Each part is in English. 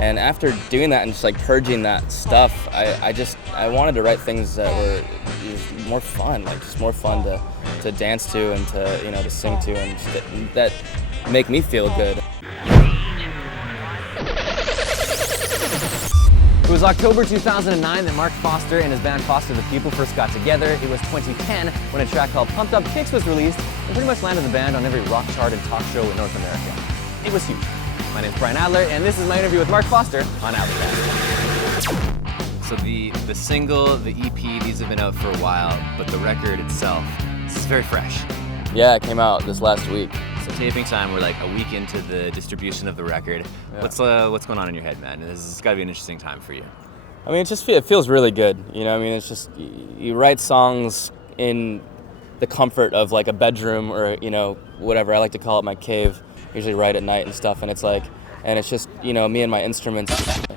And after doing that and just like purging that stuff, I wanted to write things that were just more fun, like just more fun to dance to and to sing to, and just that make me feel good. It was October 2009 that Mark Foster and his band Foster the People first got together. It was 2010 when a track called Pumped Up Kicks was released and pretty much landed the band on every rock chart and talk show in North America. It was huge. My name's Brian Adler, and this is my interview with Mark Foster on Adlercast. So the single, the EP, these have been out for a while, but the record itself, this is very fresh. Yeah, it came out this last week. So taping time, we're like a week into the distribution of the record. Yeah. What's going on in your head, man? This has got to be an interesting time for you. I mean, it feels really good. It's just you write songs in the comfort of like a bedroom or whatever. I like to call it my cave. Usually write at night and stuff, and it's just me and my instruments.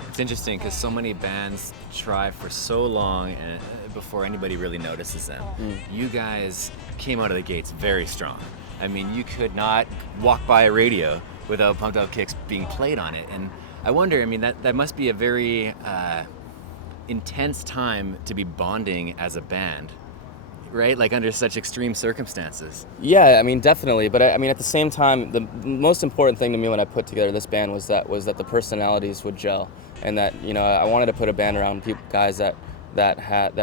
It's interesting because so many bands try for so long and before anybody really notices them. You guys came out of the gates very strong. I mean, you could not walk by a radio without Pumped Up Kicks being played on it. And I wonder, that must be a very intense time to be bonding as a band, right? Like under such extreme circumstances. Yeah, definitely. But at the same time, the most important thing to me when I put together this band was that the personalities would gel, and that I wanted to put a band around guys that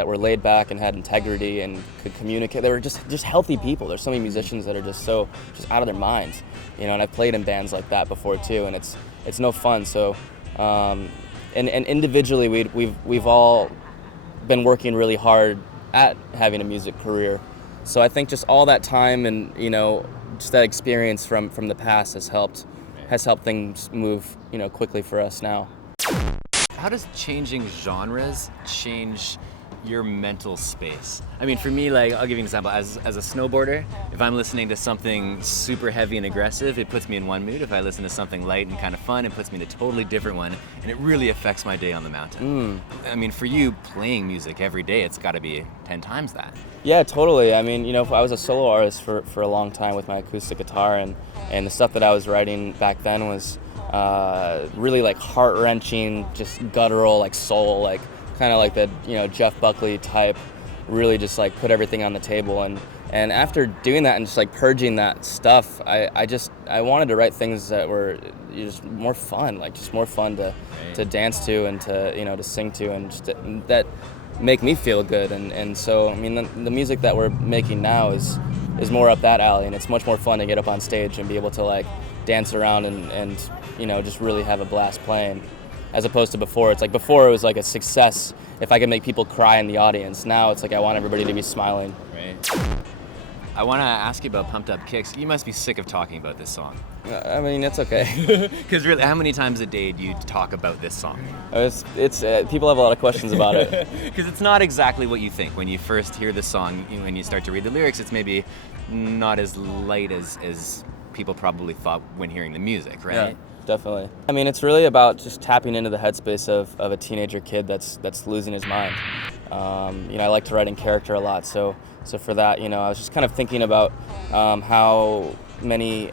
were laid back and had integrity and could communicate. They were just healthy people. There's so many musicians that are just out of their minds, and I've played in bands like that before too, and it's no fun. So, and individually we've all been working really hard at having a music career. So I think just all that time and just that experience from the past has helped things move quickly for us now. How does changing genres change your mental space? For me, like, I'll give you an example. As a snowboarder, if I'm listening to something super heavy and aggressive, it puts me in one mood. If I listen to something light and kind of fun, it puts me in a totally different one, and it really affects my day on the mountain. For you, playing music every day, it's got to be 10 times that. Yeah, totally. I was a solo artist for a long time with my acoustic guitar, and the stuff that I was writing back then was really like heart-wrenching, just guttural, like soul, like kind of like the Jeff Buckley type, really just like put everything on the table. And after doing that and just like purging that stuff, I wanted to write things that were just more fun, like just more fun to dance to and to sing to, and just that make me feel good. And so the music that we're making now is more up that alley, and it's much more fun to get up on stage and be able to like dance around and just really have a blast playing, as opposed to before. It's like before it was like a success if I could make people cry in the audience. Now it's like I want everybody to be smiling. Right. I want to ask you about Pumped Up Kicks. You must be sick of talking about this song. It's okay. Because really, how many times a day do you talk about this song? It's people have a lot of questions about it. Because it's not exactly what you think when you first hear the song. When you start to read the lyrics, it's maybe not as light as people probably thought when hearing the music, right? Yeah, definitely. It's really about just tapping into the headspace of a teenager kid that's losing his mind. I like to write in character a lot, so for that, I was just kind of thinking about how many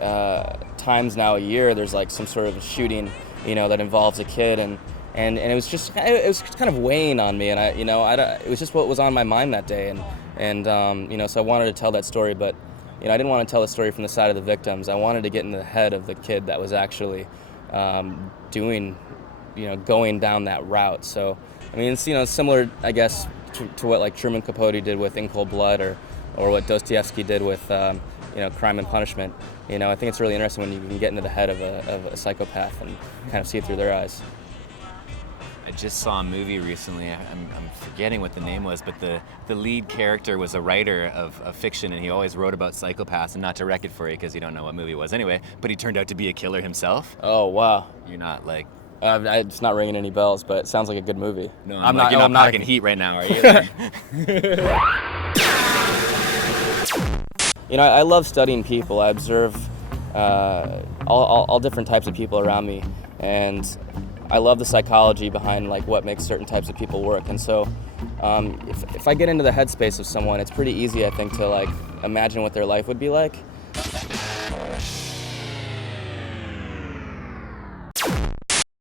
times now a year there's like some sort of shooting, that involves a kid, and it was kind of weighing on me, and it was just what was on my mind that day, and so I wanted to tell that story, but I didn't want to tell the story from the side of the victims. I wanted to get in the head of the kid that was actually going down that route. So, it's similar, I guess, to what like Truman Capote did with In Cold Blood, or what Dostoevsky did with Crime and Punishment. I think it's really interesting when you can get into the head of a psychopath and kind of see it through their eyes. I just saw a movie recently, I'm forgetting what the name was, but the lead character was a writer of fiction, and he always wrote about psychopaths, and not to wreck it for you because you don't know what movie it was anyway, but he turned out to be a killer himself. Oh, wow. You're not like... it's not ringing any bells, but it sounds like a good movie. No, you're not packing heat right now, are you? I love studying people. I observe all different types of people around me, and I love the psychology behind like what makes certain types of people work. And so if I get into the headspace of someone, it's pretty easy, I think, to like imagine what their life would be like.